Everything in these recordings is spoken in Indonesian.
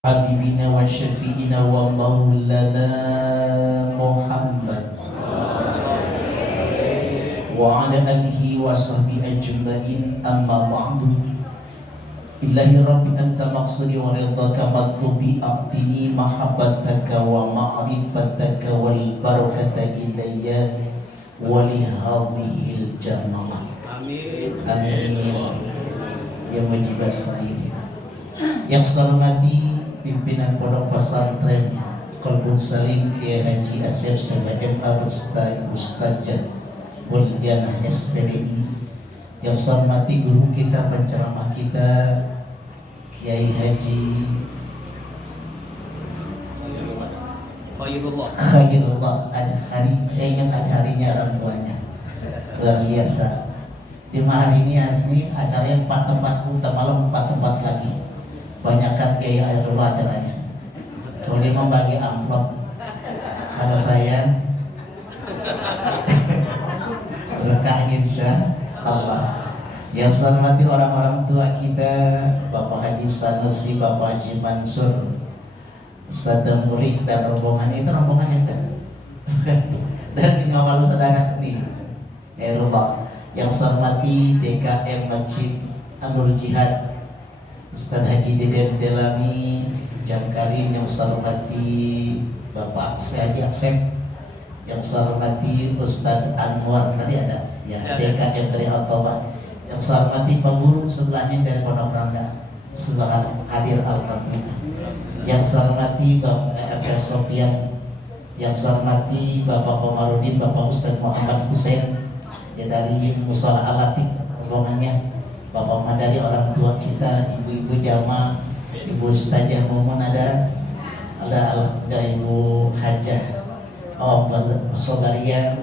حبيبنا وشفينا ومولانا محمد وعلى آله وصحبه أجمعين أما بعد إلهي رب أنت مقصدي ورضاك مطلوبي أعطني محبتك ومعرفتك والبركة إلي ولهذه الجماعة آمين يا مجيب السائلين. Yang saya hormati pimpinan Pondok Pesantren Qalbun Salim Kiai Haji Asyaf Saga MA beserta Ibu Ustazah Mulyana SPDI. Yang saya hormati guru kita, penceramah kita Kiai Haji Khairullah Adhari. Saya ingat Adharinya orang tuanya luar biasa. Di hari ini acaranya 4 tempat, malam 4 tempat lagi. Banyakkan Kiai Khairullah acaranya. Kalau dia membagi amplop, kalau saya berkah insya Allah. Yang saya hormati orang-orang tua kita, Bapak Haji Sanusi, Bapak Haji Mansur, Ustaz Murid dan rombongan itu rombongannya kan. Dan ngawal saudara nih Khairullah. Yang saya hormati DKM Masjid Anur Jihad, Ustaz Haji Dedem Delami, Jam Karim. Yang saya hormati Bapak Haji Aksep. Yang saya hormati Ustaz Anwar, tadi ada ya, DKM dari Al-Tawbah. Yang saya hormati Pak Guru sebelahnya dari Pondok Rangga, sebagai hadir Al-Fatihah. Yang saya hormati Bapak RK Sofian. Yang saya hormati Bapak Komarudin, Bapak Ustaz Muhammad Hussein ya, dari Musola Al-Latif rombongannya. Bapak Madani orang tua kita, ibu-ibu jamaah, Ibu Ustazah Mumun ada Ibu Hajah Sogaria,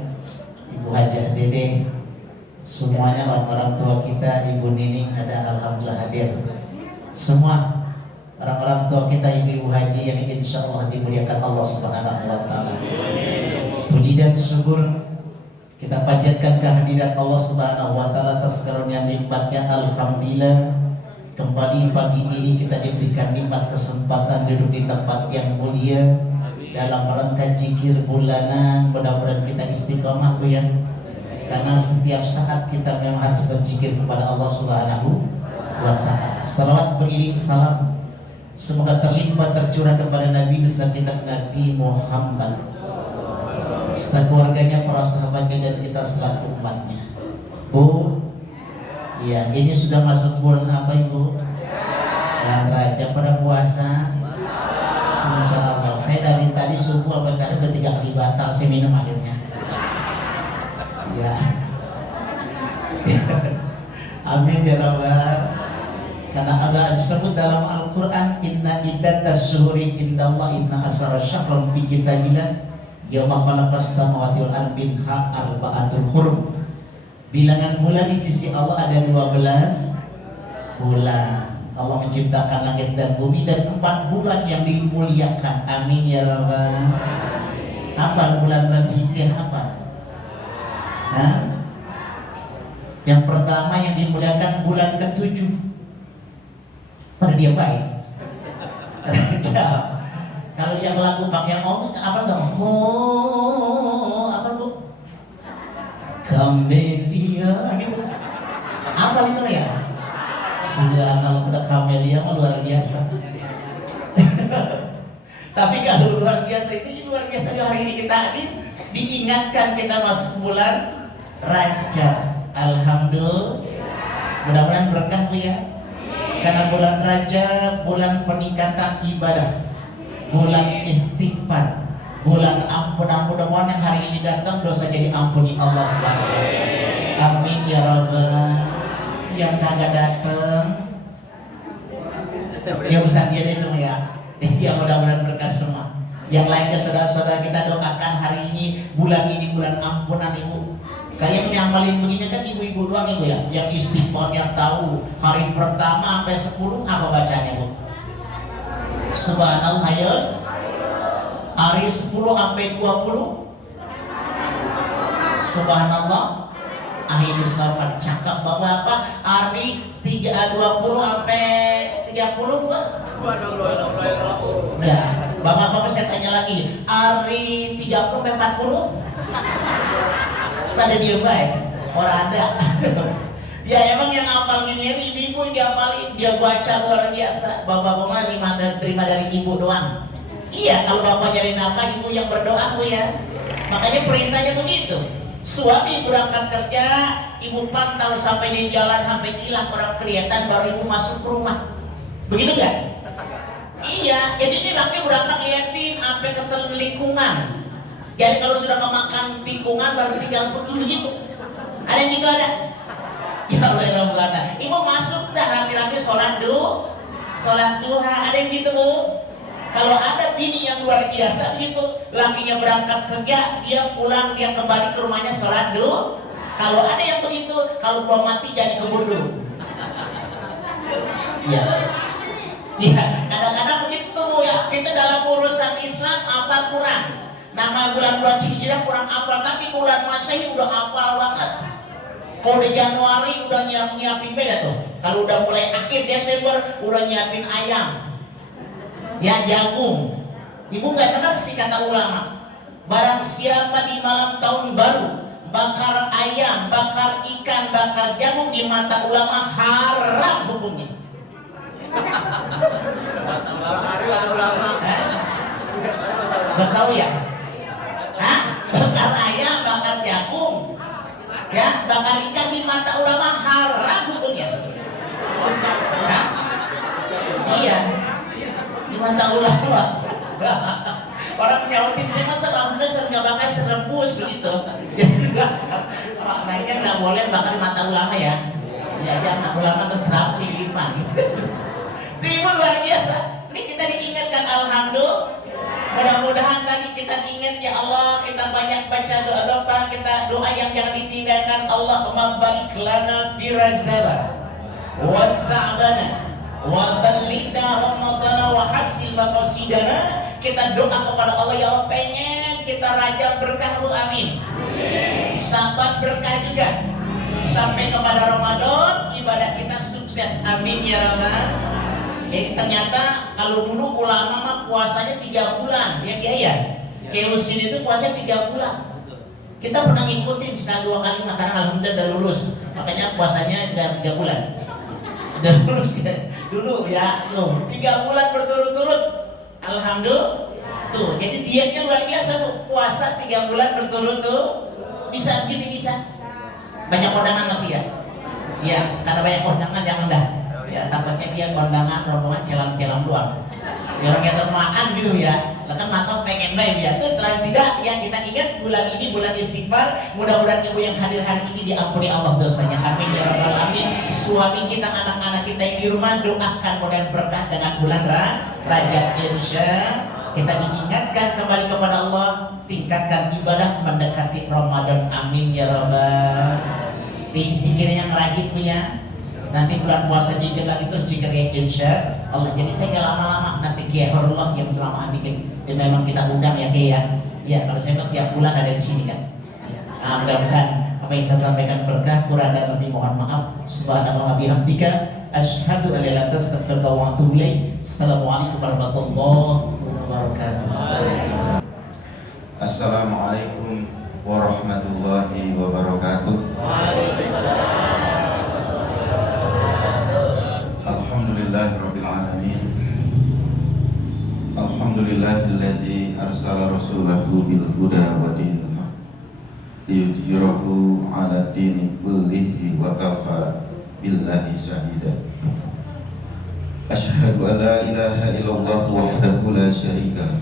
Ibu Hajah Dede, semuanya orang-orang tua kita, Ibu Nining ada, alhamdulillah hadir. Semua orang-orang tua kita, ibu-ibu haji yang insya Allah dimuliakan Allah Subhanahu wa Ta'ala. Puji dan syukur kita panjatkan kehadirat Allah Subhanahu wa Ta'ala atas karunia nikmatnya. Alhamdulillah, kembali pagi ini kita diberikan nikmat kesempatan duduk di tempat yang mulia dalam rangka zikir bulanan. Mudah-mudahan kita istiqomah Bu ya, karena setiap saat kita memang harus berzikir kepada Allah Subhanahu wa Ta'ala. Salawat beriring salam semoga terlimpah tercurah kepada Nabi besar kita Nabi Muhammad, serta keluarganya, para sahabatnya, dan kita selaku umatnya. Bu, ya ini sudah masuk bulan apa Ibu? Bulan Rajab. Pada puasa? Insya Allah. Saya dari tadi subuh sampai sekarang udah 3 kali batal saya minum akhirnya. Ya. Amin ya Rabbal. Karena ada disebut dalam Al-Quran, Inna iddatas syuhuri indallah inna asara syahran fi kitabillah yauma khalaqas samawati wal ardi minha arba'atul hurum. Bilangan bulan di sisi Allah ada 12 bulan. Allah menciptakan langit dan bumi dan 4 bulan yang dimuliakan. Amin ya Rabbal. Apa bulan Hijriah apa? Hah? Yang pertama yang dimuliakan bulan ke-7. Pada dia baik. Rajab. Kalau yang lagu pakai om apa tuh? Apa Bu? Kamelia gitu. Apa itu ya? Kalau udah kamelia mah luar biasa. Tapi kalau luar biasa ini luar biasa di hari ini kita diingatkan kita masuk bulan Rajab. Alhamdulillah. Mudah-mudahan berkah Bu ya. Karena bulan Rajab bulan peningkatan ibadah, bulan istighfar, bulan ampun. Mudah-mudahan yang hari ini datang dosa jadi ampuni Allah SWT. Amin ya Rabbal. Yang kagak datang ya urusan dia itu ya. Ya mudah-mudahan berkah semua. Yang lainnya saudara-saudara kita doakan hari ini, bulan ini bulan ampunan Ibu. Kayak nyambalin begini kan ibu-ibu doang Ibu ya, yang istighfar, yang tahu hari pertama sampai 10 apa bacanya Bu? Subhanallah ya. Hari 10 sampai 20 Subhanallah. Akhirnya sama cakap Bapak. Hari 20 sampai 30 Pak. Ya, bapak-bapak saya tanya lagi, hari 30 sampai 40? Pada dia baik, orang ada. Ya emang yang hafal gini ibu-ibu yang dihafalin, dia baca luar biasa. Bapak-bapak terima dari ibu doang. Iya, kalau bapak jadi nafkah, ibu yang berdoa bu ya. Makanya perintahnya begitu. Suami berangkat kerja, ibu pantau sampai di jalan, sampai hilang orang kelihatan, baru ibu masuk ke rumah. Begitu kan? Iya, jadi ini laki berangkat liatin sampai ke lingkungan. Jadi kalau sudah kemakan tikungan baru tinggal pergi begitu. Ada yang juga ada? Ya Allah ya Rabbana. Ibu masuk dah rapi-rapi sholat duha. Ada yang gitu bu? Kalau ada bini yang luar biasa gitu, lakinya berangkat kerja, dia pulang, dia kembali ke rumahnya sholat duha. Kalau ada yang begitu, kalau belum mati jadi kubur dulu. Ya. Ya, kadang-kadang begitu bu ya. Kita dalam urusan Islam apa kurang? Nama bulan-bulan Hijrah kurang apal, tapi bulan Masehi udah apal banget. Kalau di Januari udah nyiapin beda tuh. Kalau udah mulai akhir Desember udah nyiapin ayam, ya jagung. Ibu nggak dengar sih kata ulama, barang siapa di malam tahun baru bakar ayam, bakar ikan, bakar jagung, di mata ulama haram hukumnya. Bertahu ya? Hah? Bakar ayam, bakar jagung, ya, bakar ikan di mata ulama haram hukumnya. Hah? Iya, di mata ulama. Orang nyautin saya masa alhamdulillah sering nggak bakar serebus begitu. Jadi maknanya nggak boleh bakar di mata ulama ya. Ya jangan, ulama terserah kelilipan. Timbul luar biasa. Ini kita diingatkan alhamdulillah. Mudah-mudahan tadi kita ingat ya Allah, kita banyak baca doa-doa, kita doa yang jangan ditinggalkan. Allahumma barik lana fi Rajab wa Sa'bana wa balighna Ramadana wa hasil maqasidana. Kita doa kepada Allah, ya Allah pengen kita Rajab berkah lu, amin. Sabat berkah juga. Sampai kepada Ramadan ibadah kita sukses, amin ya Rabbal. Jadi ternyata kalau dulu ulama mah puasanya 3 bulan, ya. Kayak Usin itu puasanya 3 bulan. Kita pernah ngikutin sekali 2 kali, makanya alhamdulillah udah lulus. Makanya puasanya udah 3 bulan. Udah lulus ya. Dulu ya, tuh 3 bulan berturut-turut. Alhamdulillah. Tuh, jadi dietnya luar biasa bu. Puasa 3 bulan berturut-turut. Bisa begitu bisa. Banyak kondangan masih ya. Iya, karena banyak kondangan jangan dah. Ya takutnya dia kondangan rombongan celam-celam doang. Ya orang yang termakan gitu ya. Lah kan mantap pengen baik ya. Tuh terang tidak ya, kita ingat bulan ini bulan istighfar. Mudah-mudahan ibu yang hadir hari ini diampuni Allah dosanya. Amin ya rabbal alamin. Suami kita, anak-anak kita yang di rumah doakan mudah berkah dengan bulan Rajab insya. Kita diingatkan kembali kepada Allah, tingkatkan ibadah mendekati Ramadan. Amin ya rabbal. Dikira yang rajin punya. Nanti bulan puasa jikir lagi terus jikir ya insya Allah. Jadi saya nggak lama-lama, nanti Kiai Horullah yang selama dikit. Dan memang kita undang ya Kiai ya. Ya kalau saya kan tiap bulan ada di sini kan. Nah, mudah-mudahan apa yang saya sampaikan berkah, kurang dan lebih mohon maaf. Subhanallah bihamdika, asyhadu an la ilaha illa anta astaghfiruka wa atubu ilaik. Assalamualaikum warahmatullahi wabarakatuh. Assalamualaikum warahmatullahi wabarakatuh. Alhamdulillahirabbil alamin. Alhamdulillahilladzi arsala rasulahu bil huda wa dinil haq liyudhhirahu 'ala dini kullihi wa kafa billahi shahida. Asyhadu an la ilaha illallah wahdahu la syarika lah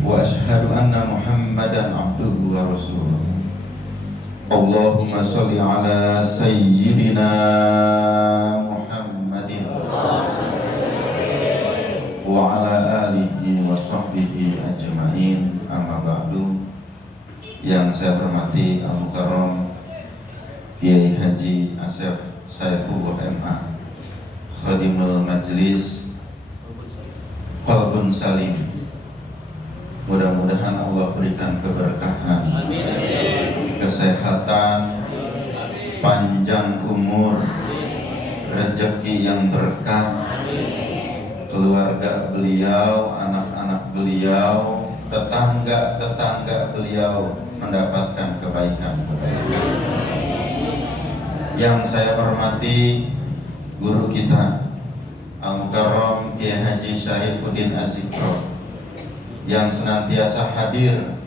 wa asyhadu anna Muhammadan abduhu wa rasuluh. Allahumma sholli ala sayyidina Muhammadin wa ala alihi wa sahbihi ajma'in, amma ba'du. Yang saya hormati Al-Mukarram Kiai Haji Asef Saifullah MA, Khadimul Majlis Qalbun Salim. Mudah-mudahan Allah berikan keberkahan, kesehatan, panjang umur, rezeki yang berkah, keluarga beliau, anak-anak beliau, tetangga-tetangga beliau mendapatkan kebaikan. Yang saya hormati guru kita Al-Mukarram Kiai Haji Syarifuddin Az-Zikro yang senantiasa hadir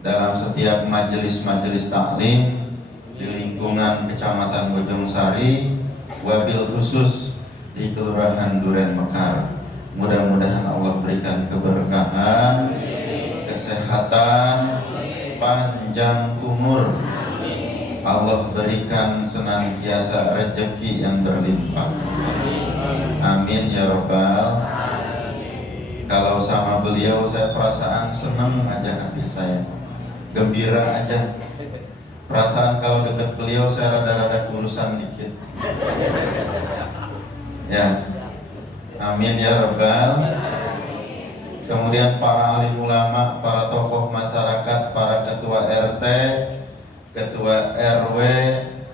dalam setiap majelis-majelis taklim di lingkungan Kecamatan Bojongsari, wabil khusus di Kelurahan Duren Mekar. Mudah-mudahan Allah berikan keberkahan, kesehatan, panjang umur. Allah berikan senantiasa rezeki yang berlimpah. Amin ya Rabbal. Kalau sama beliau saya perasaan senang aja hati saya, gembira aja. Perasaan kalau dekat beliau saya rada-rada kurusan dikit. Ya, amin ya Rabbal. Kemudian para alim ulama, para tokoh masyarakat, para ketua RT, ketua RW,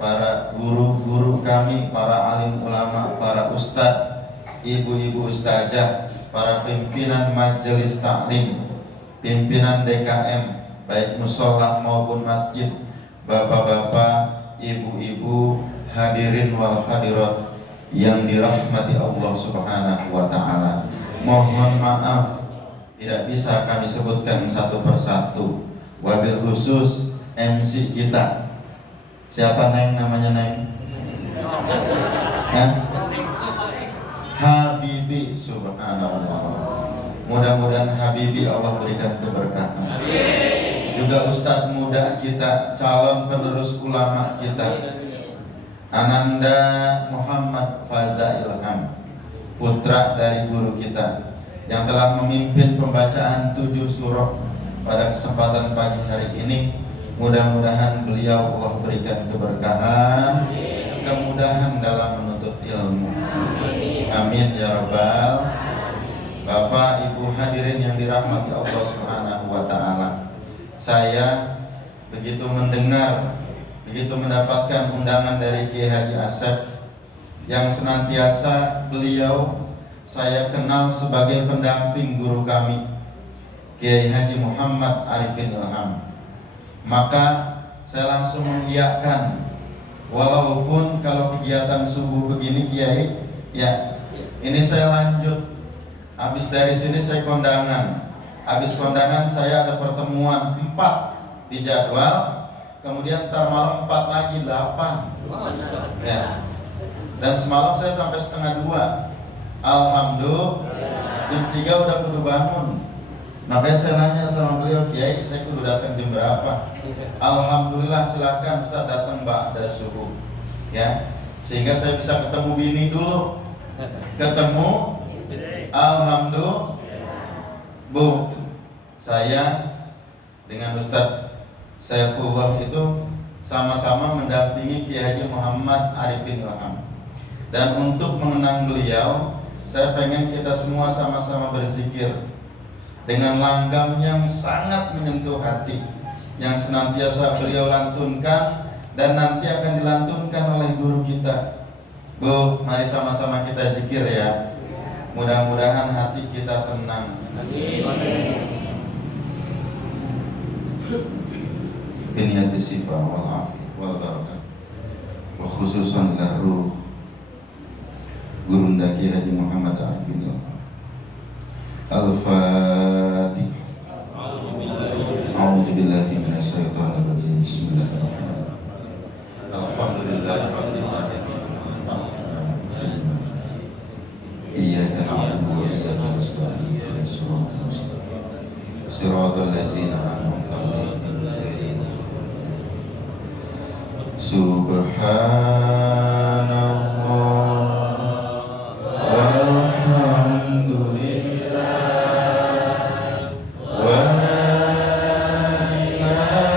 para guru-guru kami, para alim ulama, para ustadz, ibu-ibu ustazah, para pimpinan majelis taklim, pimpinan DKM, baik musola maupun masjid, bapak-bapak, ibu-ibu, hadirin wal hadirat yang dirahmati Allah Subhanahu wa Ta'ala. Mohon maaf tidak bisa kami sebutkan satu persatu. Wabil khusus MC kita. Siapa Neng namanya Neng? Ya? Habibi, subhanallah. Mudah-mudahan Habibi Allah berikan keberkahan. Juga Ustadz muda kita, calon penerus ulama kita, Ananda Muhammad Faza Ilham, putra dari guru kita yang telah memimpin pembacaan 7 surah pada kesempatan pagi hari ini. Mudah-mudahan beliau Allah berikan keberkahan, kemudahan dalam menuntut ilmu. Amin ya Rabbal. Bapak Ibu hadirin yang dirahmati Allah Subhanahu wa Ta'ala, saya begitu mendengar, begitu mendapatkan undangan dari Kiai Haji Asep yang senantiasa beliau saya kenal sebagai pendamping guru kami, Kiai Haji Muhammad Arifin Ilham. Maka saya langsung mengiyakan, walaupun kalau kegiatan subuh begini Kiai, ya ini saya lanjut. Habis dari sini saya kondangan. Habis kondangan saya ada pertemuan 4 di jadwal. Kemudian ntar malam 4 lagi 8. Ya. Dan semalam saya sampai setengah 2. Alhamdulillah. Jam 3 udah kudu bangun. Makanya saya nanya sama beliau, Kiai, saya kudu datang jam berapa? Alhamdulillah, silakan Ustaz datang ba'da subuh. Ya. Sehingga saya bisa ketemu bini dulu. Ketemu, alhamdulillah. Bu, saya dengan Ustaz Saifullah itu sama-sama mendampingi Kiai Haji Muhammad Arifin Ilham. Dan untuk mengenang beliau, saya pengen kita semua sama-sama berzikir dengan langgam yang sangat menyentuh hati, yang senantiasa beliau lantunkan dan nanti akan dilantunkan oleh guru kita. Bu, mari sama-sama kita zikir ya. Mudah-mudahan hati kita tenang. Biniyati sifah wal afi wal barakah wa khususan ila ruh Gurunda Kiai Haji Muhammad Arifin Al-Fatihah. A'udzu billahi minasyaitonir rajim. Bismillahirrahmanirrahim. Alhamdulillahirabbil alamin. Iyyaka na'budu wa iyyaka nasta'in. Shiratal ladzina an'amta 'alaihim ghairil maghdubi 'alaihim. Subhanallah walhamdulillah wa la ilaha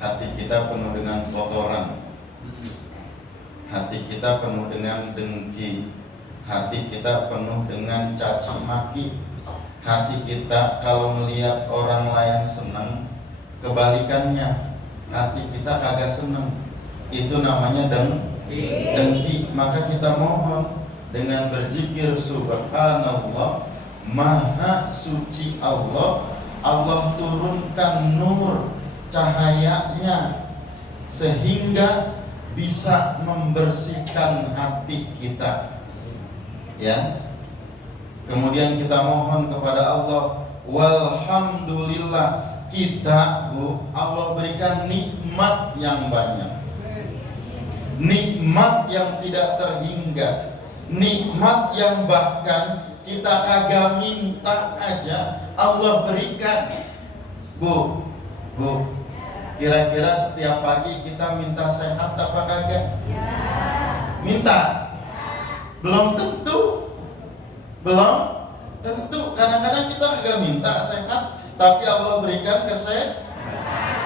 hati kita penuh dengan kotoran, hati kita penuh dengan dengki, hati kita penuh dengan caci maki, hati kita kalau melihat orang lain senang, kebalikannya hati kita kagak senang, itu namanya dengki. Maka kita mohon dengan berzikir subhanallah, maha suci Allah, Allah turunkan nur cahayanya sehingga bisa membersihkan hati kita, ya. Kemudian kita mohon kepada Allah, walhamdulillah, kita Allah berikan nikmat yang banyak, nikmat yang tidak terhingga, nikmat yang bahkan kita kagak minta aja Allah berikan. Bu, kira-kira setiap pagi kita minta sehat apa kagak? Minta? Belum tentu. Kadang-kadang kita kagak minta sehat, tapi Allah berikan kesehatan.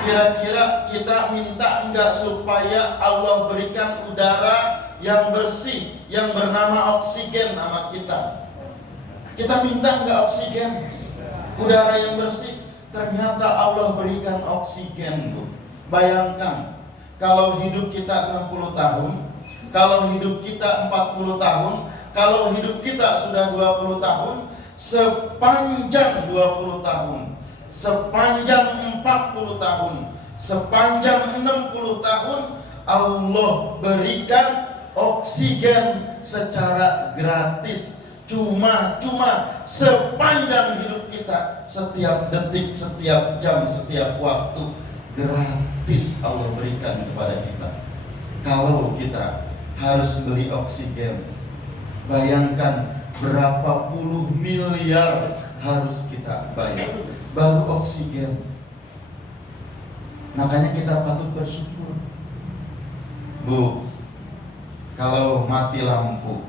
Kira-kira kita minta enggak supaya Allah berikan udara yang bersih, yang bernama oksigen sama kita? Kita minta enggak oksigen, udara yang bersih? Ternyata Allah berikan oksigen, Bu. Bayangkan kalau hidup kita 60 tahun, kalau hidup kita 40 tahun, kalau hidup kita sudah 20 tahun, sepanjang 20 tahun, sepanjang 40 tahun, sepanjang 60 tahun, Allah berikan oksigen secara gratis. Cuma sepanjang hidup kita, setiap detik, setiap jam, setiap waktu, gratis Allah berikan kepada kita. Kalau kita harus beli oksigen, bayangkan berapa puluh miliar harus kita bayar baru oksigen. Makanya kita patut bersyukur. Bu, kalau mati lampu,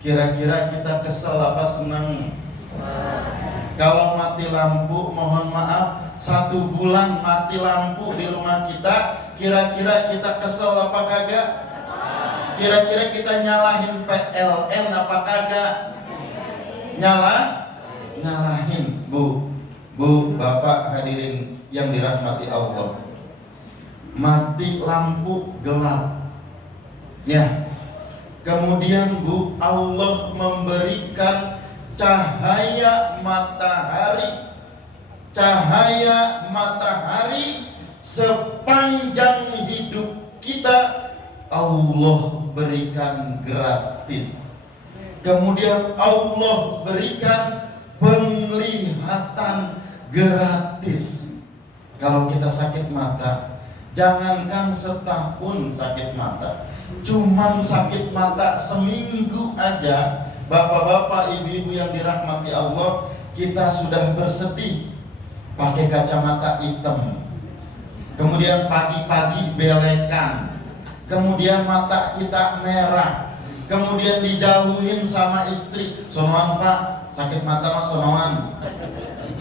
kira-kira kita kesel apa senang? Kalau mati lampu, mohon maaf, 1 bulan mati lampu di rumah kita, kira-kira kita kesel apa kagak? Kira-kira kita nyalahin PLN apa kagak? Nyalahin. Bu, Bapak hadirin yang dirahmati Allah, mati lampu gelap, ya. Kemudian Bu, Allah memberikan cahaya matahari. Cahaya matahari sepanjang hidup kita Allah berikan gratis. Kemudian Allah berikan penglihatan gratis. Kalau kita sakit mata, jangankan setahun sakit mata, cuman sakit mata seminggu aja, bapak-bapak, ibu-ibu yang dirahmati Allah, kita sudah bersedih pakai kacamata hitam, kemudian pagi-pagi belekan, kemudian mata kita merah, kemudian dijauhin sama istri, sonoan Pak, sakit mata mas sonoan,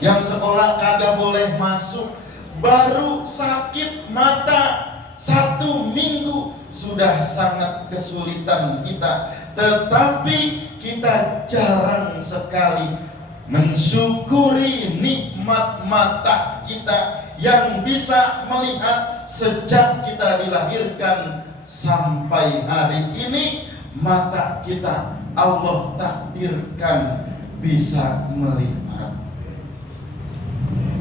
yang sekolah kagak boleh masuk, baru sakit mata 1 minggu sudah sangat kesulitan kita, tetapi kita jarang sekali mensyukuri nikmat mata kita yang bisa melihat sejak kita dilahirkan sampai hari ini. Mata kita Allah takdirkan bisa melihat.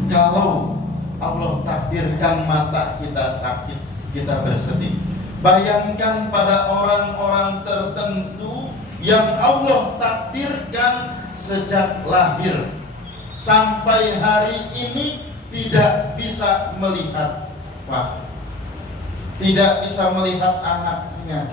Kalau Allah takdirkan mata kita sakit, kita bersedih. Bayangkan pada orang-orang tertentu yang Allah takdirkan sejak lahir sampai hari ini tidak bisa melihat, Pak. Tidak bisa melihat anaknya,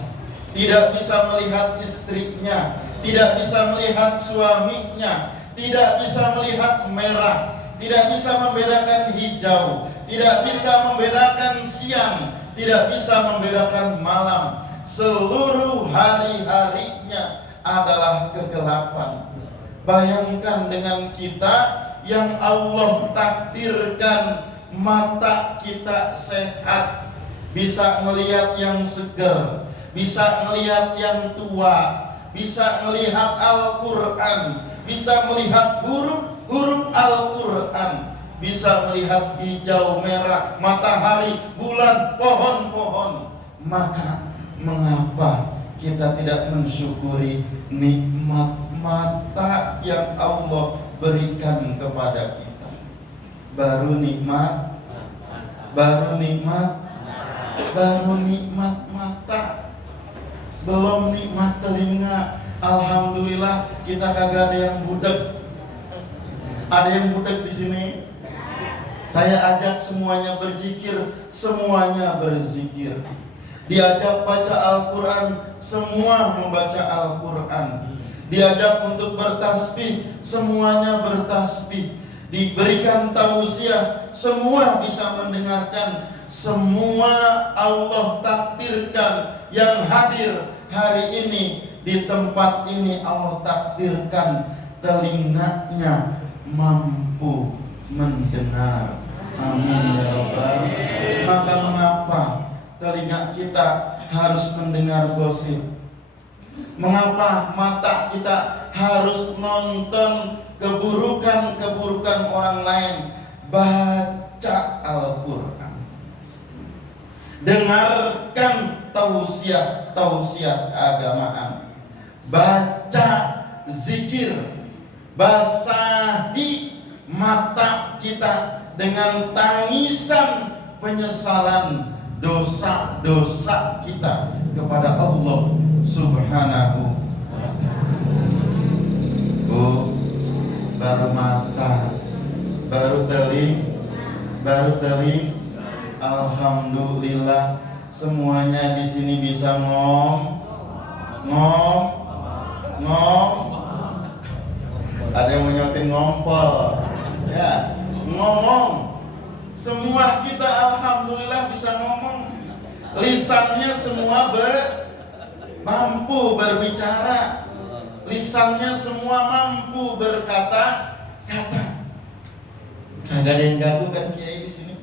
tidak bisa melihat istrinya, tidak bisa melihat suaminya, tidak bisa melihat merah, tidak bisa membedakan hijau, tidak bisa membedakan siang, tidak bisa membedakan malam. Seluruh hari-harinya adalah kegelapan. Bayangkan dengan kita yang Allah takdirkan mata kita sehat, bisa melihat yang segar, bisa melihat yang tua, bisa melihat Al-Quran, bisa melihat huruf-huruf Al-Quran, bisa melihat hijau, merah, matahari, bulan, pohon-pohon. Maka mengapa kita tidak mensyukuri nikmat mata yang Allah berikan kepada kita? Baru nikmat mata, belum nikmat telinga. Alhamdulillah kita kagak ada yang budek. Ada yang budek di sini? Saya ajak semuanya berzikir, semuanya berzikir. Diajak baca Al-Quran, semua membaca Al-Quran. Diajak untuk bertasbih, semuanya bertasbih. Diberikan tausiah, semua bisa mendengarkan. Semua Allah takdirkan. Yang hadir hari ini di tempat ini, Allah takdirkan telinganya mampu mendengar. Amin ya Rabbal. Maka mengapa telinga kita harus mendengar gosip? Mengapa mata kita harus nonton keburukan-keburukan orang lain? Baca Al-Quran, dengarkan tausiah keagamaan, baca zikir, basahi mata kita dengan tangisan penyesalan dosa-dosa kita kepada Allah Subhanahu wa ta'ala. Bu, baru mata, baru teling, alhamdulillah semuanya di sini bisa ngom. Ada yang menyotin ngompol, ya, ngomong. Semua kita alhamdulillah bisa ngomong. Lisannya semua mampu berbicara. Lisannya semua mampu berkata-kata. Kagak ada yang gagu kan Kiai di sini?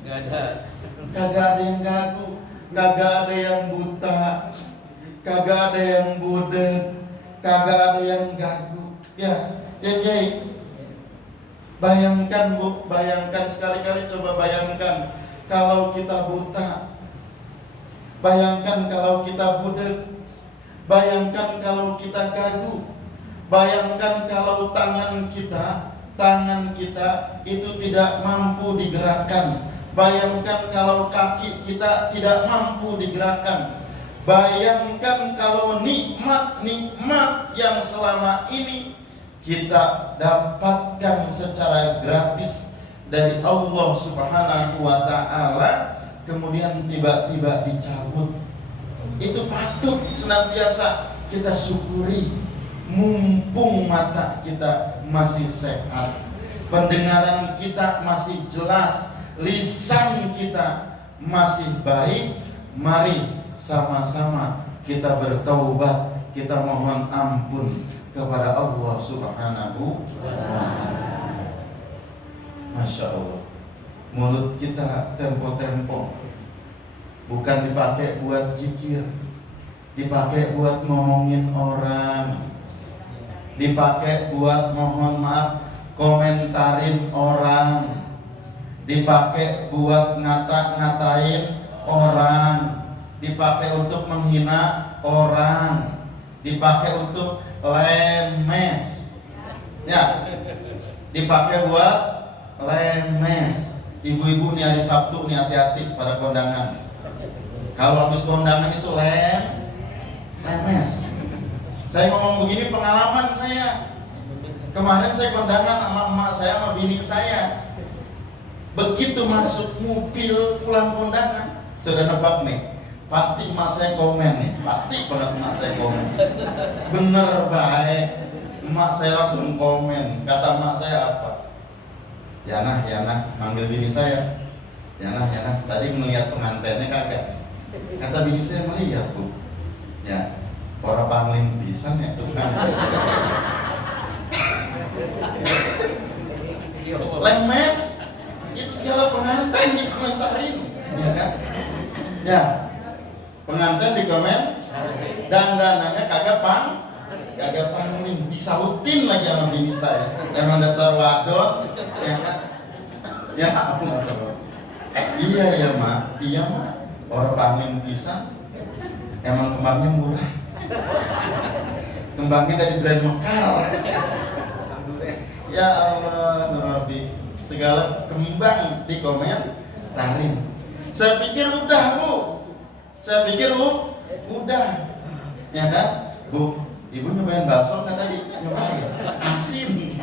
Kagak ada yang gagu, kagak ada yang buta, kagak ada yang budek, kagak ada yang gagu. Ya Kiai. Bayangkan Bu, bayangkan sekali-kali, coba bayangkan kalau kita buta, bayangkan kalau kita budek, bayangkan kalau kita gagu, bayangkan kalau tangan kita itu tidak mampu digerakkan, bayangkan kalau kaki kita tidak mampu digerakkan, bayangkan kalau nikmat-nikmat yang selama ini kita dapatkan secara gratis dari Allah Subhanahu wa ta'ala, kemudian tiba-tiba dicabut. Itu patut senantiasa kita syukuri. Mumpung mata kita masih sehat, pendengaran kita masih jelas, lisan kita masih baik, mari sama-sama kita bertaubat, kita mohon ampun kepada Allah Subhanahu wa ta'ala. Masya Allah, mulut kita tempo-tempo bukan dipakai buat zikir, dipakai buat ngomongin orang, dipakai buat mohon maaf komentarin orang, dipakai buat ngata-ngatain orang, dipakai untuk menghina orang, dipakai untuk lemes, ya, dipakai buat lemes. Ibu-ibu nih hari Sabtu nih hati-hati pada kondangan. Kalau habis kondangan itu lemes. Saya ngomong begini pengalaman saya. Kemarin saya kondangan sama emak saya sama bini saya. Begitu masuk mobil pulang kondangan, saya udah nebak nih, pasti emak saya komen nih, pasti banget emak saya komen. Bener baik, emak saya langsung komen. Kata emak saya apa? Yana, manggil bini saya. Yana, tadi melihat pengantinnya kagak? Kata bini saya melihat Bu. Ya, orang pangling pisan ya tuh kan. Lemes, itu segala pengantin dikomentarin, ya kan? Ya, pengantin dikomen, dandanannya kagak pangling, disautin lagi sama bini saya. Emang dasar wadon, ya kan? Ya Allah. Iya ya mak, orang pangling pisang, emang kembangnya murah. Kembangnya dari brand Mekar. Ya Allah, Rabbi, segala kembang dikomentarin. Saya pikir udah udah, ya kan? Bu, ibu nyobain bakso kan tadi? Nyobain, asin.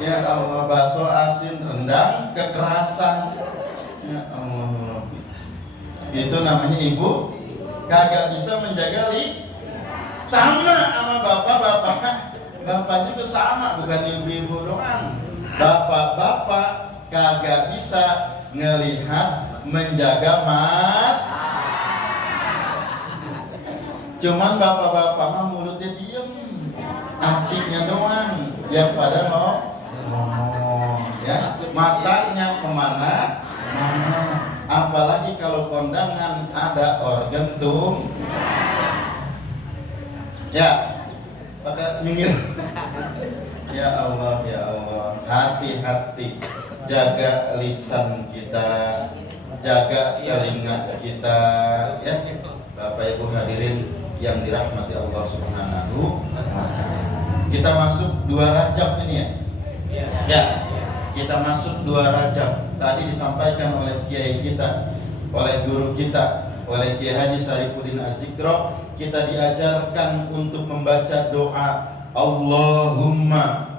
Ya Allah, bakso asin, rendang, kekerasan. Ya Allah, Rabbi. Itu namanya ibu kagak bisa menjaga sama sama bapak juga sama, bukan ibu-ibu doang. Bapak kagak bisa ngelihat menjaga cuman bapak-bapak mah mulutnya diem, hatinya doang yang pada ngomong, ya, matanya kemana mana. Apalagi kalau kondangan ada organ ya, maka nyengir. Ya Allah, hati-hati, jaga lisan kita, jaga telinga kita, ya. Bapak Ibu hadirin yang dirahmati Allah Subhanahu wa Ta'ala. Kita masuk 2 Rajab ini ya. Ya. Kita masuk 2 Rajab. Tadi disampaikan oleh kiai kita, oleh guru kita, oleh Kiai Haji Syarifuddin Az-Zikro, kita diajarkan untuk membaca doa Allahumma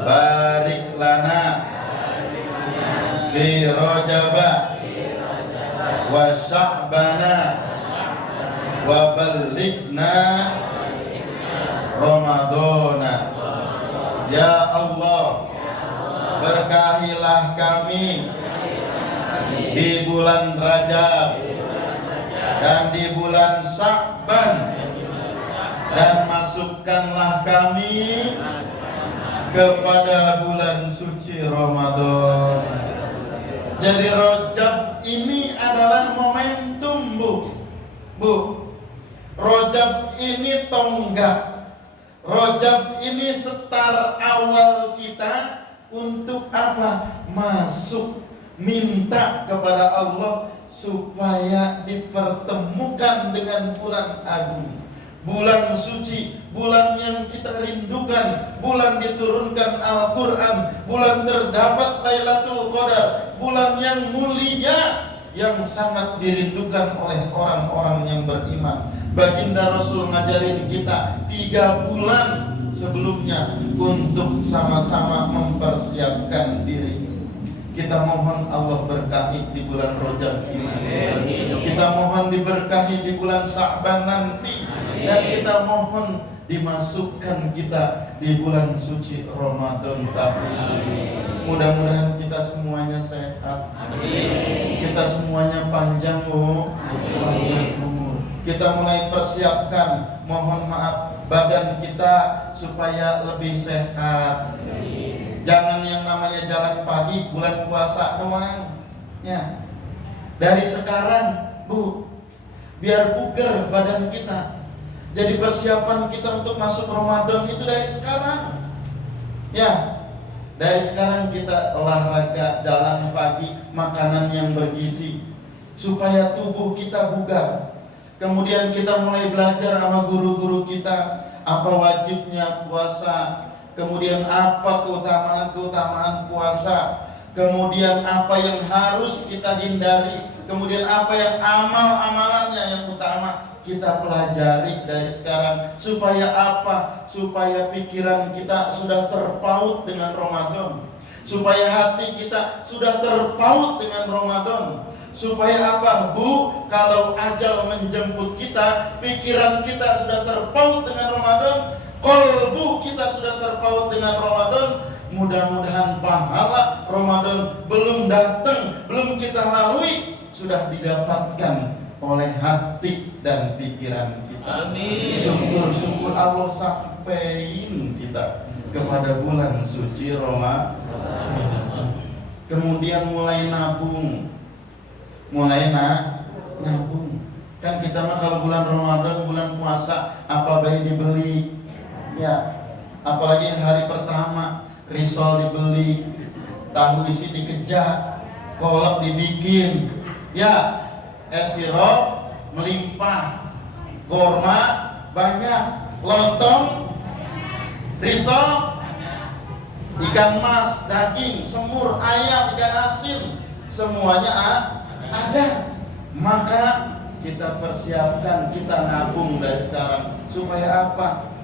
barik lana fi Rajaba wa Sya'bana wa ballighna Ramadana. Ya Allah, berkahilah kami di bulan Rajab dan di bulan Sya'ban, dan masukkanlah kami kepada bulan suci Ramadan. Jadi Rajab ini adalah momentum, Bu. Rajab ini tonggak. Rajab ini setar awal kita untuk apa? Masuk, minta kepada Allah supaya dipertemukan dengan bulan agung, bulan suci, bulan yang kita rindukan, bulan diturunkan Al-Quran, bulan terdapat Lailatul Qadar, bulan yang mulia, yang sangat dirindukan oleh orang-orang yang beriman. Baginda Rasul ngajarin kita 3 bulan sebelumnya untuk sama-sama mempersiapkan diri. Kita mohon Allah berkahi di bulan Rajab ini. Kita mohon diberkahi di bulan Sya'ban nanti. Dan kita mohon dimasukkan kita di bulan suci Ramadan tahun ini. Mudah-mudahan kita semuanya sehat. Kita semuanya panjang umur. Kita mulai persiapkan, mohon maaf, badan kita supaya lebih sehat. Jangan yang namanya jalan pagi bulan puasa doang, ya. Dari sekarang, Bu, biar bugar badan kita. Jadi persiapan kita untuk masuk Ramadan itu dari sekarang, ya. Dari sekarang kita olahraga, jalan pagi, makanan yang bergizi, supaya tubuh kita bugar. Kemudian kita mulai belajar sama guru-guru kita apa wajibnya puasa, kemudian apa keutamaan puasa, kemudian apa yang harus kita hindari, kemudian apa yang amalannya yang utama kita pelajari dari sekarang. Supaya apa? Supaya pikiran kita sudah terpaut dengan Ramadan, supaya hati kita sudah terpaut dengan Ramadan. Supaya apa, Bu? Kalau ajal menjemput kita, pikiran kita sudah terpaut dengan Ramadan, kolbu kita sudah terpaut dengan Ramadan. Mudah-mudahan pahala Ramadan belum datang, belum kita lalui, sudah didapatkan oleh hati dan pikiran kita. Amin. Syukur Allah sampein kita kepada bulan suci Ramadan. kemudian mulai nabung, nabung. Kan kita mah kalau bulan Ramadan, bulan puasa, apa baik dibeli, ya. Apalagi hari pertama, risol dibeli, tahu isi dikejar, kolak dibikin, ya, es sirup melimpah, korma banyak, lontong, risol, ikan mas, daging, semur, ayam, ikan asin, semuanya ada. Maka kita persiapkan, kita nabung dari sekarang. Supaya apa?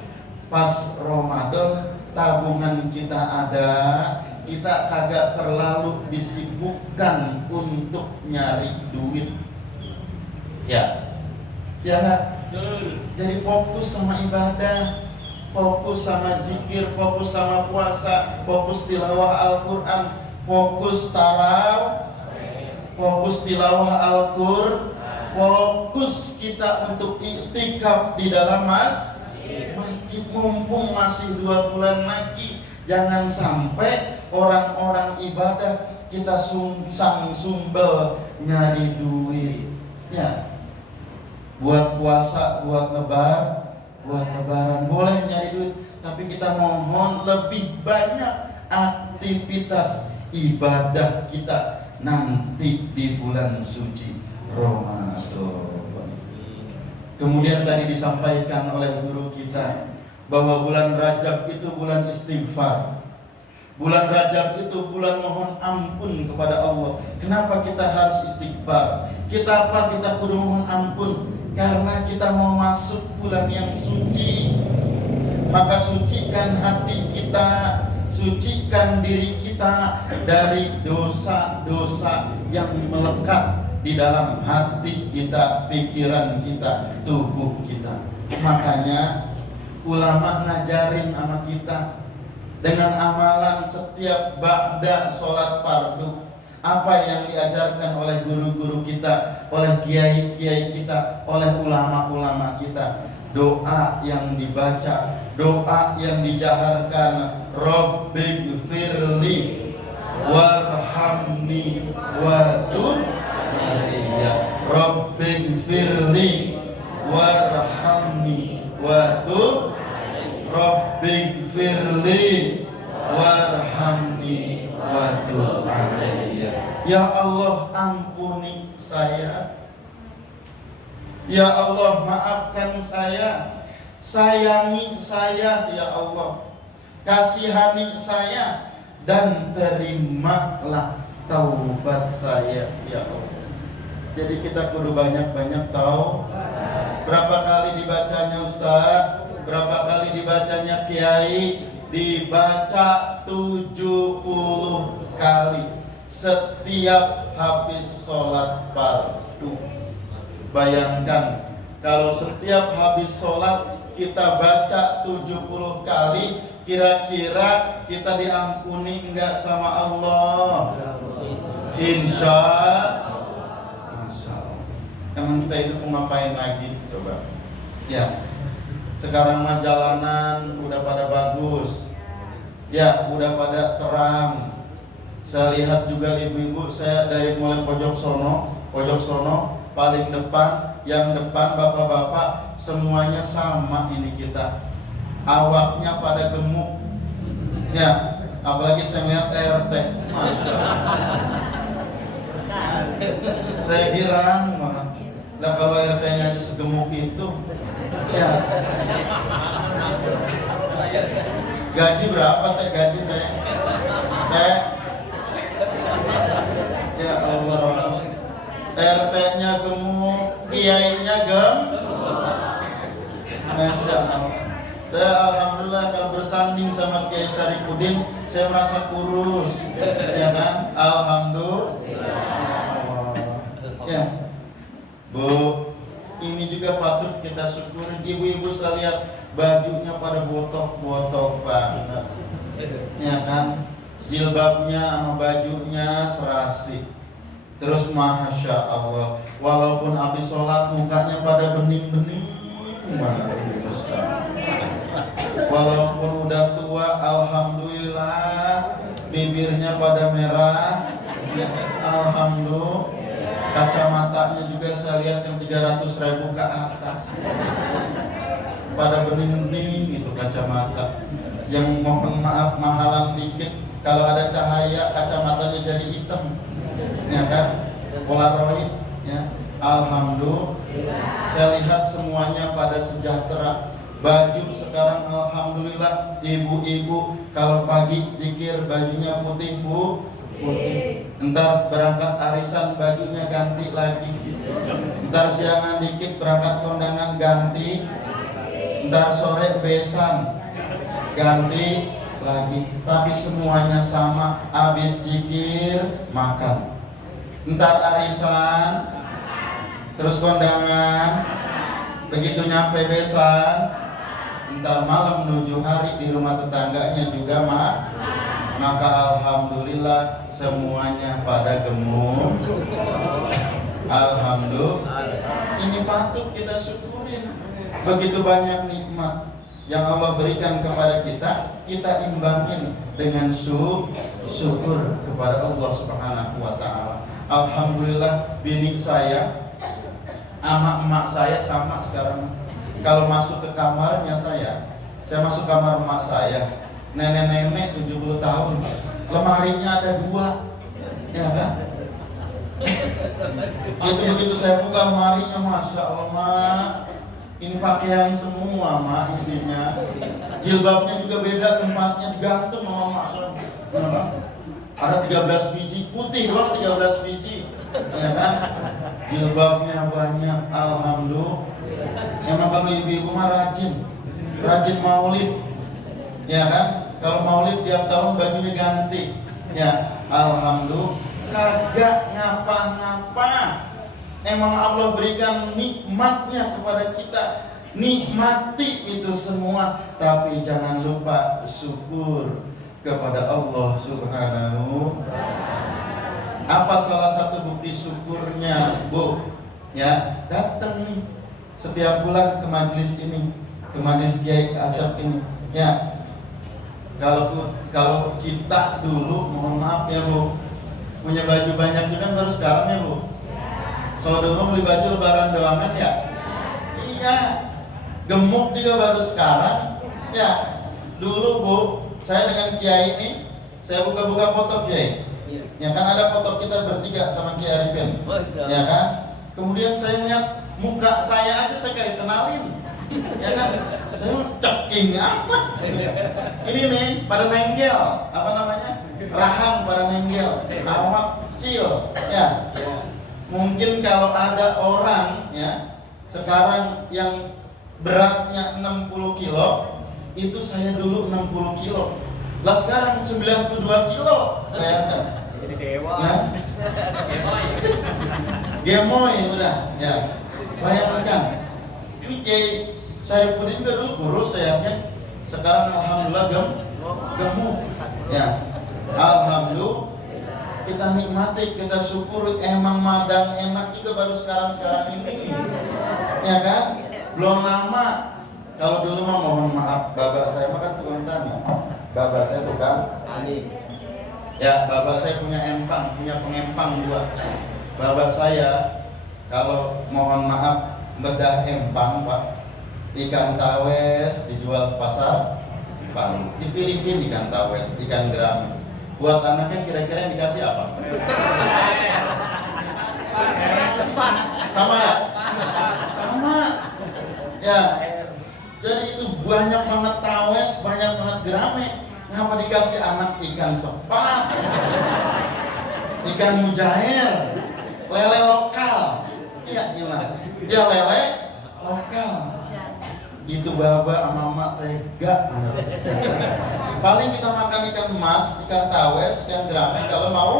Pas Ramadan tabungan kita ada, kita kagak terlalu disibukkan untuk nyari duit. Ya kan? Jadi fokus sama ibadah, fokus sama zikir, fokus sama puasa, fokus tilawah Al-Quran, fokus tarawih, fokus tilawah Al-Quran, fokus kita untuk iktikaf di dalam masjid mumpung masih 2 bulan lagi. Jangan sampai orang-orang ibadah kita sungsang sumbel nyari duit, ya. Buat puasa, buat lebaran boleh nyari duit, tapi kita mohon lebih banyak aktivitas ibadah kita nanti di bulan suci Ramadan. Kemudian tadi disampaikan oleh guru kita bahwa bulan Rajab itu bulan istighfar. Bulan Rajab itu bulan mohon ampun kepada Allah. Kenapa kita harus istighfar? Kita kudu mohon ampun? Karena kita mau masuk bulan yang suci. Maka sucikan hati kita, sucikan diri kita dari dosa-dosa yang melekat di dalam hati kita, pikiran kita, tubuh kita. Makanya ulama ngajarin sama kita dengan amalan setiap ba'da sholat fardu. Apa yang diajarkan oleh guru-guru kita, oleh kiai-kiai kita, oleh ulama-ulama kita. Doa yang dibaca, doa yang dijaharkan, Rabbighfirli warhamni wa tub alayya. Rabbighfirli warhamni wa tub, Rabbighfirli warhamni wa tub alayya. Ya Allah, ampuni saya. Ya Allah, maafkan saya. Sayangi saya ya Allah. Kasihani saya dan terimalah taubat saya ya Allah. Jadi kita kudu banyak-banyak tahu. Berapa kali dibacanya Ustaz? Berapa kali dibacanya Kiai? Dibaca 70 kali setiap habis sholat fardu. Bayangkan kalau setiap habis sholat kita baca 70 kali, kira-kira kita diampuni enggak sama Allah? Insya Allah. Emang kita itu mau ngapain lagi? Coba. Ya. Sekarang mah jalanan udah pada bagus. Ya, udah pada terang. Saya lihat juga ibu-ibu, saya dari mulai pojok sono paling depan, yang depan bapak-bapak semuanya sama ini kita. Awaknya pada gemuk. Ya, apalagi saya lihat RT. Masya Allah. Saya girang banget. Lah kalau RT-nya aja segemuk itu, ya. Gaji berapa teh? Gaji teh? Ya Allah. RT-nya gemuk, kiainya Masya Allah. Saya alhamdulillah kalau bersanding sama Kiai Saripudin, saya merasa kurus, ya kan? Alhamdulillah. Ya, Bu, ini juga patut kita syukurin. Ibu-ibu saya lihat bajunya pada botok-botok banget, ya kan? Jilbabnya sama bajunya serasi. Terus Masya Allah, walaupun habis sholat mukanya pada bening-bening banget gitu sekarang. Walaupun udah tua, alhamdulillah bibirnya pada merah, Ya, alhamdulillah. Kacamatanya juga saya lihat yang 300.000 ke atas. Pada bening-bening itu kacamata. Yang mohon maaf mahalan dikit, kalau ada cahaya kacamatanya jadi hitam. Ya kan? Polaroid ya. Alhamdulillah. Saya lihat semuanya pada sejahtera. Baju sekarang alhamdulillah, ibu-ibu kalau pagi zikir bajunya putih putih. Entar berangkat arisan bajunya ganti lagi. Entar siangan dikit berangkat kondangan ganti. Entar sore besan ganti lagi. Tapi semuanya sama, habis zikir makan. Entar arisan terus kondangan, begitu nyampe besan, entar malam menuju hari di rumah tetangganya juga maka alhamdulillah semuanya pada gemuk. Alhamdulillah. Ini patut kita syukurin. Begitu banyak nikmat yang Allah berikan kepada kita, kita imbangin dengan syukur kepada Allah Subhanahu wa taala. Alhamdulillah bini saya sama emak saya sama sekarang. Kalau masuk ke kamarnya saya masuk kamar emak saya, nenek-nenek 70 tahun, lemarinya ada 2, ya kan? Itu begitu saya buka lemarinya, masya Allah mak, ini pakaian semua mak isinya, jilbabnya juga beda tempatnya, digantung sama mak saya. Ada 13 biji, putih doang 13 biji, ya kan? Jilbabnya banyak, alhamdulillah. Emang kalau ibu-ibu mah rajin maulid, ya kan? Kalau maulid tiap tahun bajunya ganti, ya alhamdulillah. Kagak ngapa-ngapa. Emang Allah berikan nikmatnya kepada kita, nikmati itu semua. Tapi jangan lupa syukur kepada Allah Subhanahu. Apa salah satu bukti syukurnya, Bu? Ya, datang nih setiap bulan ke majelis ini, ke majelis Kiai Asep ini. Ya, kalau kita dulu, mohon maaf ya Bu, punya baju banyak juga kan baru sekarang ya Bu. Kalau dulu beli baju lebaran doang kan ya. Iya, gemuk juga baru sekarang. Ya, dulu Bu, saya dengan Kiai ini, saya buka-buka foto Kiai. Ya kan ada foto kita bertiga sama Kiai Arifin. Ya kan? Kemudian saya melihat muka saya aja saya kayak kenalin. Ya kan? Saya ceking amat. Ini nih pada nenggel, apa namanya? Rahang pada nenggel, awak kecil. Ya. Mungkin kalau ada orang ya sekarang yang beratnya 60 kilo, itu saya dulu 60 kilo. Lah sekarang 92 kilo. Bayangkan. Jadi dewa. Ya. Gemoy udah ya. Bayangkan. Ini Kiai Syarifudin juga dulu kurus saya yakin. Sekarang alhamdulillah gemuk. Ya. Alhamdulillah. Kita nikmati, kita syukur. Emang madang enak juga baru sekarang ini. Ya kan? Belum lama. Kalau dulu mah mohon maaf, bapak saya mah kan tukang tani. Bapak saya tukang tani. Ya, bapak saya punya pengempang 2. Bapak saya kalau mohon maaf bedah empang Pak, ikan tawes dijual pasar baru, dipilihin ikan tawes, ikan gerami. Buat anaknya kira-kira yang dikasih apa? Sama ya? Sama. Ya. Jadi itu banyak banget tawes, banyak banget gerami. Ngapa dikasih anak ikan sepat, ikan mujair, lele lokal? Iya, dia lele lokal. Itu baba sama mak tega. Paling kita makan ikan emas, ikan tawes, ikan gerame kalau mau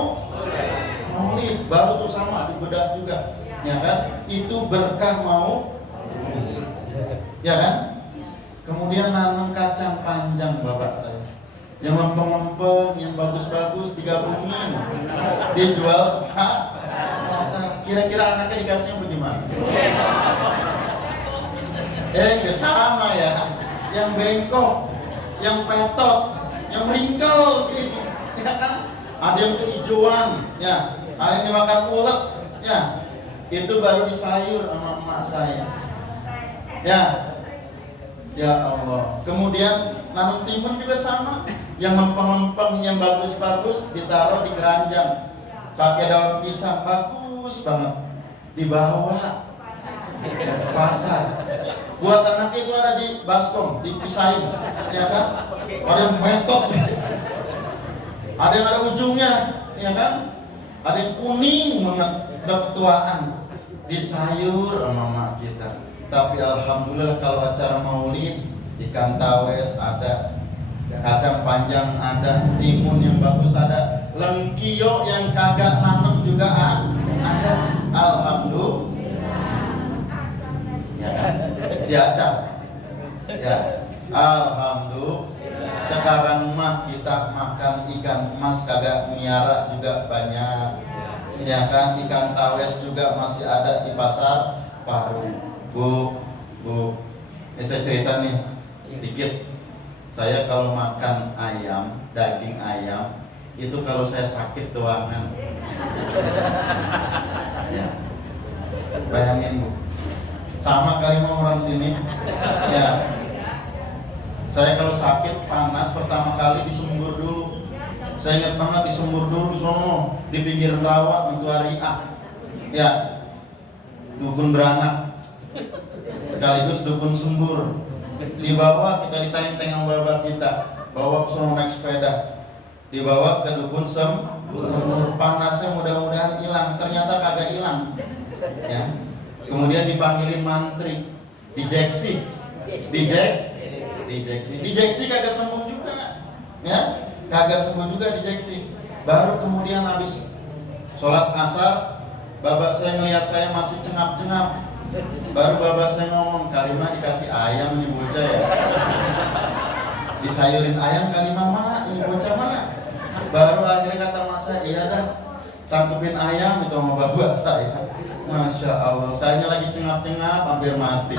maulid, baru tuh sama dibedah juga, ya kan? Itu berkah mau, ya kan? Kemudian nanam kacang panjang bapak saya, yang lempeng-lempeng, yang bagus-bagus digabungin, dijual ke pasar. Kira-kira anaknya dikasihnya bagaimana? Nggak sama ya, yang bengkok, yang petot, yang meringkel gitu, ya kan? ada yang kehijauan, ya, ada yang dimakan ulet, ya, itu baru disayur sama emak saya, ya, ya Allah. Kemudian nanam timun juga sama, yang mempeng-mempeng, yang bagus-bagus ditaruh di keranjang, pakai daun pisang bagus banget, dibawa ya, ke pasar. Buat anak itu ada di baskom, dipisahin, ya kan? Ada yang metok, ada yang ada ujungnya, ya kan? Ada yang kuning banget, udah ketuaan, disayur sama mama kita. Tapi alhamdulillah kalau acara maulid, ikan tawes ada, kacang panjang ada, timun yang bagus ada, lengkio yang kagak nanam juga ada. Alhamdulillah. Ya kan? Diacar. Ya. Alhamdulillah. Sekarang mah kita makan ikan emas kagak miara juga banyak. Ya kan? Ikan tawes juga masih ada di pasar baru. Bu, ini saya cerita nih dikit. Saya kalau makan ayam, daging ayam, itu kalau saya sakit doangan. Ya, bayangin Bu, sama kali mau orang sini. Ya, saya kalau sakit panas pertama kali disembur dulu. Saya ingat banget disembur dulu sono di pinggir rawa Mentuaria. Ya, dukun beranak, sekaligus dukun sembur. Dibawa, kita ditenteng sama bapak kita, bawa ke sono naik sepeda, dibawa ke dukun sembur. Panasnya mudah-mudahan hilang, ternyata kagak hilang. Ya. Kemudian dipanggilin mantri, dijeksi kagak sembuh juga, ya, kagak sembuh juga dijeksi. Baru kemudian habis sholat asar, bapak saya ngelihat saya masih cengap-cengap. Baru bapak saya ngomong, Kalimah dikasih ayam nih bocah ya, disayurin ayam Kalimah mah ini bocah mah. Baru akhirnya kata mas saya, iya dah, tangkepin ayam itu sama bapak saya. Masya Allah, saya lagi cengap-cengap hampir mati,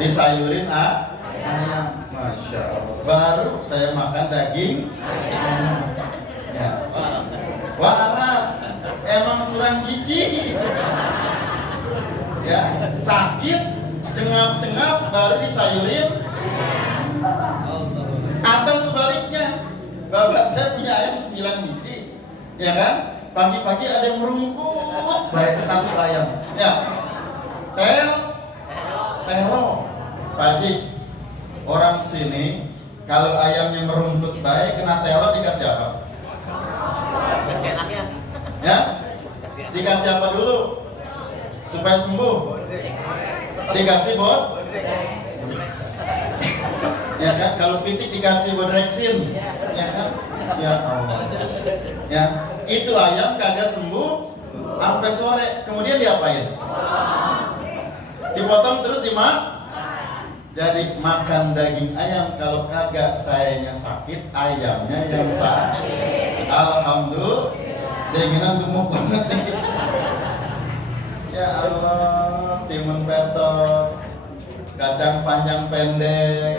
disayurin ayam. Masya Allah, baru saya makan daging ayam. Ya. Waras, emang kurang gizi. Ya, sakit, cengap-cengap baru disayurin. Atau sebaliknya, bapak saya punya ayam 9 biji, ya kan? Pagi-pagi ada yang merungkut baik satu ayam, ya. Telo, Pak Haji, orang sini kalau ayamnya merungkut baik kena telo dikasih apa? Kasih anaknya. Ya, dikasih apa dulu? Supaya sembuh, dikasih ya kan, kalau pitik dikasih bodreksin, ya kan, ya Allah, ya, itu ayam kagak sembuh sampai sore, kemudian diapain? Dipotong terus jadi makan daging ayam. Kalau kagak sayanya sakit, ayamnya yang sakit. Alhamdulillah, denginan gemuk banget nih. Ya Allah, timun petot, kacang panjang pendek,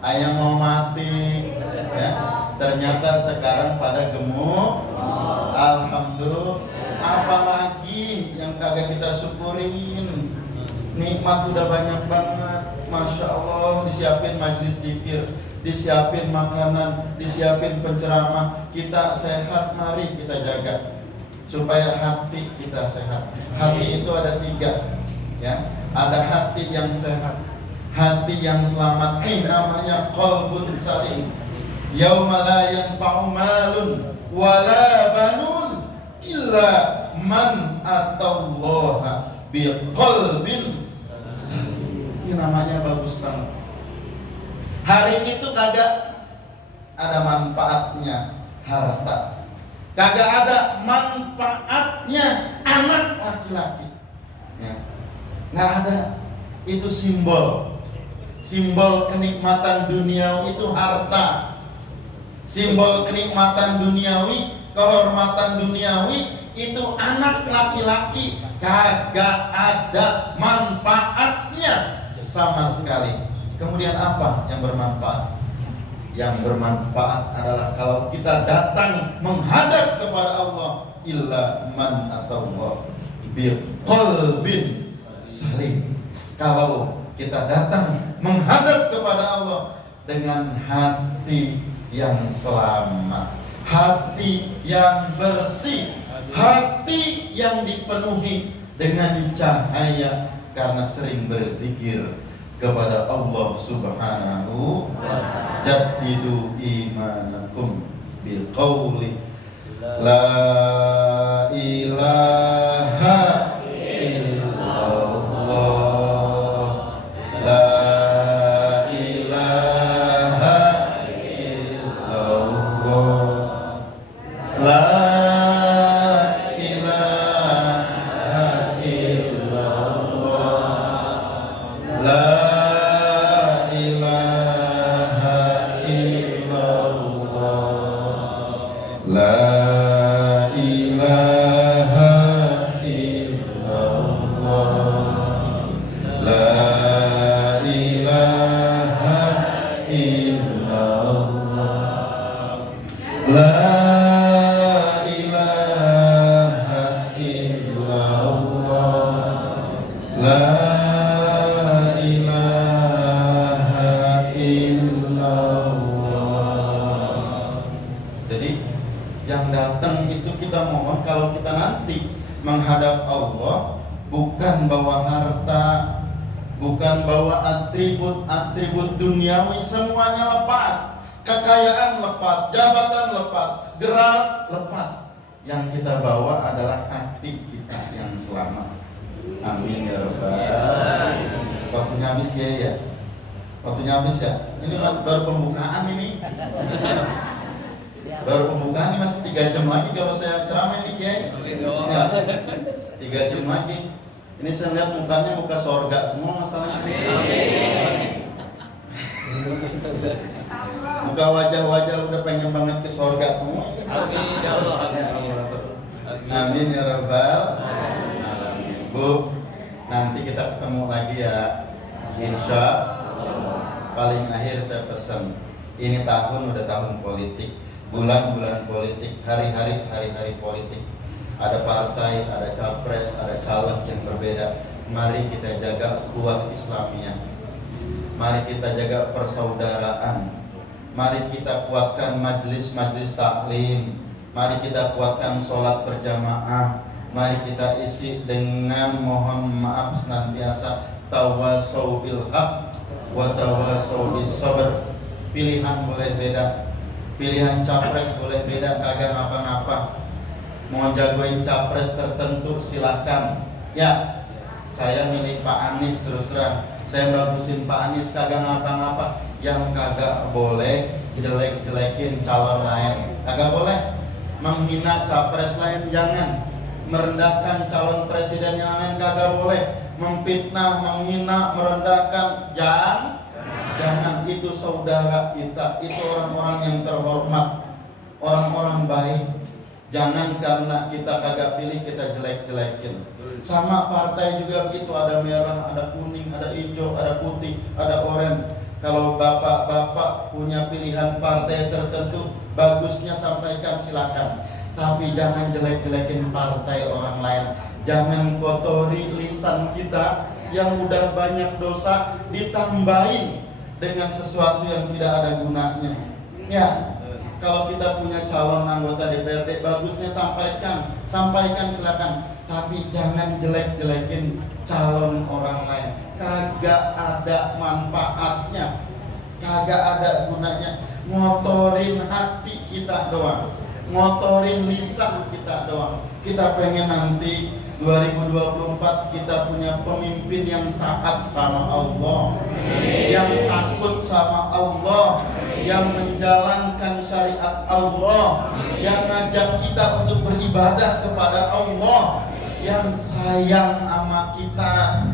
ayam mau mati, ya. Ternyata sekarang pada gemuk. Alhamdulillah. Apalagi yang kagak kita syukurin. Nikmat udah banyak banget. Masya Allah, disiapin majelis zikir, disiapin makanan, disiapin penceramah. Kita sehat, mari kita jaga supaya hati kita sehat. Hati itu ada 3, ya. Ada hati yang sehat, hati yang selamat, namanya qalbun salim. Yauma la yanfa'u malun wala banun illa man atallaha biqalbin salim. Ini namanya bagus banget. Hari itu kagak ada manfaatnya harta, kagak ada manfaatnya anak laki-laki, ya, nggak ada. Itu simbol kenikmatan duniawi itu harta, simbol kenikmatan duniawi, kehormatan duniawi itu anak laki-laki, kagak ada manfaatnya sama sekali. Kemudian apa yang bermanfaat? Yang bermanfaat adalah kalau kita datang menghadap kepada Allah, illa man atallah biqalbin salim. Kalau kita datang menghadap kepada Allah dengan hati yang selamat, hati yang bersih, hati yang dipenuhi dengan cahaya karena sering berzikir kepada Allah Subhanahu wa ta'ala. Jaddidu imanakum biqauli la ilaha illallah, la ilaha illallah, la ilaha illallah, la La ilaha illallah, la ilaha illallah, la ilaha illallah, la ilaha illallah. Jadi yang datang itu kita mohon kalau kita nanti menghadap Allah bukan bawa harta, bukan bawa atribut duniawi, semuanya lepas. Kekayaan lepas, jabatan lepas, gerak lepas. Yang kita bawa adalah hati kita yang selamat. Amin ya rabbal. Waktunya habis Kiai ya? Waktunya habis ya? Ini baru pembukaan ini. Baru pembukaan ini masih 3 jam lagi kalau saya ceramah ini Kiai. Ya, 3 jam lagi. Ini saya lihat mukanya muka sorga semua masalahnya. Muka wajah-wajah udah pengen banget ke sorga semua. Amin ya Allah. Amin ya rabbal alamin. Bu, nanti kita ketemu lagi ya. Insya Allah. Paling akhir saya pesan, ini tahun udah tahun politik. Bulan-bulan politik, hari-hari politik. Ada partai, ada capres, ada caleg yang berbeda. Mari kita jaga ukhuwah Islamiyah. Mari kita jaga persaudaraan. Mari kita kuatkan majelis-majelis taklim. Mari kita kuatkan sholat berjamaah. Mari kita isi dengan mohon maaf senantiasa tawasau bil haq wa tawasau bis sabr. Pilihan boleh beda, pilihan capres boleh beda, kagak ngapa-ngapa. Mau jagoin capres tertentu silahkan. Ya, saya milih Pak Anies terus terang. Saya bagusin Pak Anies kagak ngapa-ngapa. Yang kagak boleh jelek-jelekin calon lain, kagak boleh. Menghina capres lain jangan. Merendahkan calon presiden yang lain kagak boleh. Memfitnah, menghina, merendahkan jangan. Itu saudara kita, itu orang-orang yang terhormat, orang-orang baik. Jangan karena kita kagak pilih kita jelek-jelekin. Sama partai juga begitu, ada merah, ada kuning, ada hijau, ada putih, ada oranye. Kalau bapak-bapak punya pilihan partai tertentu, bagusnya sampaikan silakan. Tapi jangan jelek-jelekin partai orang lain. Jangan kotori lisan kita yang udah banyak dosa ditambahin dengan sesuatu yang tidak ada gunanya. Ya, kalau kita punya calon anggota DPRD, bagusnya sampaikan silakan. Tapi jangan jelek-jelekin calon orang lain. Kagak ada manfaatnya, kagak ada gunanya. Ngotorin hati kita doang, ngotorin lisan kita doang. Kita pengen nanti 2024 kita punya pemimpin yang taat sama Allah, yang takut sama Allah, yang menjalankan syariat Allah, yang ngajak kita untuk beribadah kepada Allah, yang sayang sama kita,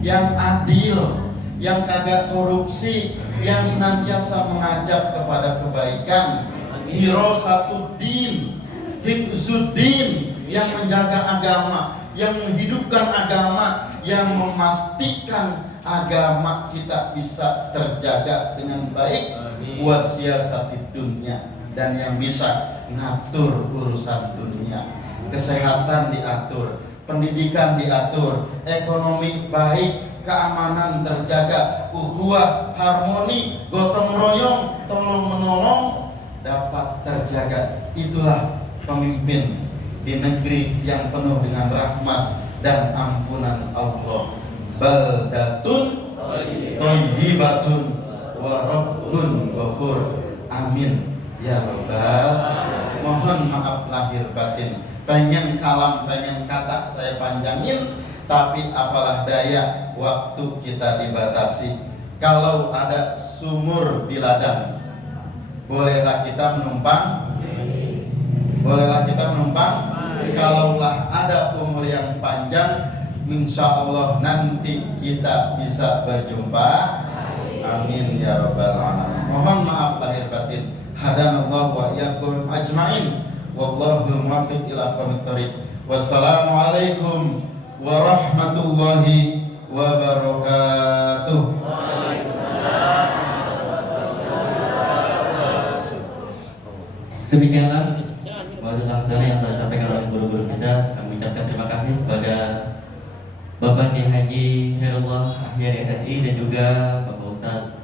yang adil, yang kagak korupsi, yang senantiasa mengajak kepada kebaikan. Hirosatuddin, hifzuddin, yang menjaga agama, yang menghidupkan agama, yang memastikan agama kita bisa terjaga dengan baik, wasiasatid dunya, dan yang bisa ngatur urusan dunia, kesehatan diatur, pendidikan diatur, ekonomi baik, keamanan terjaga, ukhuwah, harmoni, gotong royong, tolong menolong dapat terjaga. Itulah pemimpin di negeri yang penuh dengan rahmat dan ampunan Allah. Baldatun thayyibatun wa rabbun ghafur. Amin ya rabbal. Mohon maaf lahir batin. Pengen kalam, pengen kata saya panjangin, tapi apalah daya, waktu kita dibatasi. Kalau ada sumur di ladang, bolehlah kita menumpang? Bolehlah kita menumpang? Kalaulah ada umur yang panjang, insya Allah nanti kita bisa berjumpa. Amin ya rabbal alamin. Mohon maaf lahir batin. Hadanallahu wa iyyakum ajmain. Wallahu muwaffiq ila aqwamit thoriq. Wassalamualaikum warahmatullahi wabarakatuh. Demikianlah wajib laksana yang telah disampaikan oleh guru-guru kita. Kami ucapkan terima kasih kepada Bapak Kiai Haji Khairullah Ahyari SSI dan juga Bapak Ustadz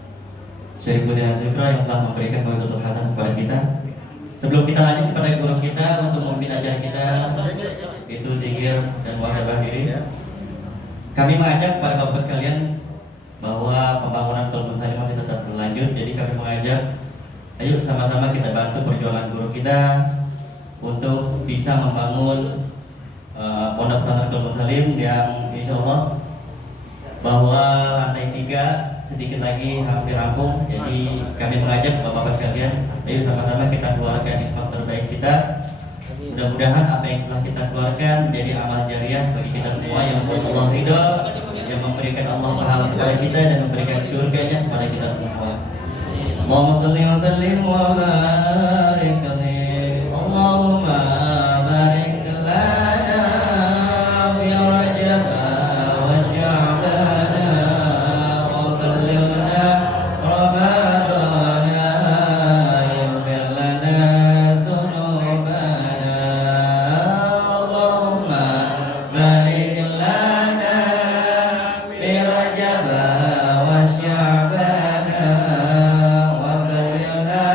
Syarifuddin Azifra yang telah memberikan mawidatul hasan kepada kita. Sebelum kita lanjut kepada guru kita untuk memimpin acara kita, itu zikir dan muhasabah diri, kami mengajak kepada Bapak sekalian bahwa pembangunan Qalbun Salim masih tetap berlanjut. Jadi kami mengajak, ayo sama-sama kita bantu perjuangan guru kita untuk bisa membangun pondok pesantren Qalbun Salim yang insya Allah bahwa lantai 3 sedikit lagi hampir rampung. Jadi kami mengajak bapak-bapak sekalian, ayo sama-sama kita keluarkan infak terbaik kita. Mudah-mudahan apa yang telah kita keluarkan menjadi amal jariah bagi kita semua yang membuat Allah ridha, yang memberikan Allah pahala kepada kita dan memberikan surganya kepada kita semua. Allahumma shalli wa sallim wa barik alaihi. Allahumma barik lana fi Rajab wa Sya'ban wa ballighna Ramadan. Ighfir lana dhunubana. Allahumma barik lana fi Rajab wa Sya'ban wa ballighna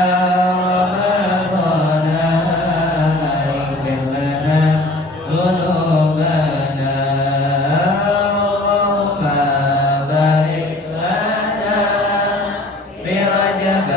Ramadan. Ighfir lana dhunubana. Allahumma barik lana fi Rajab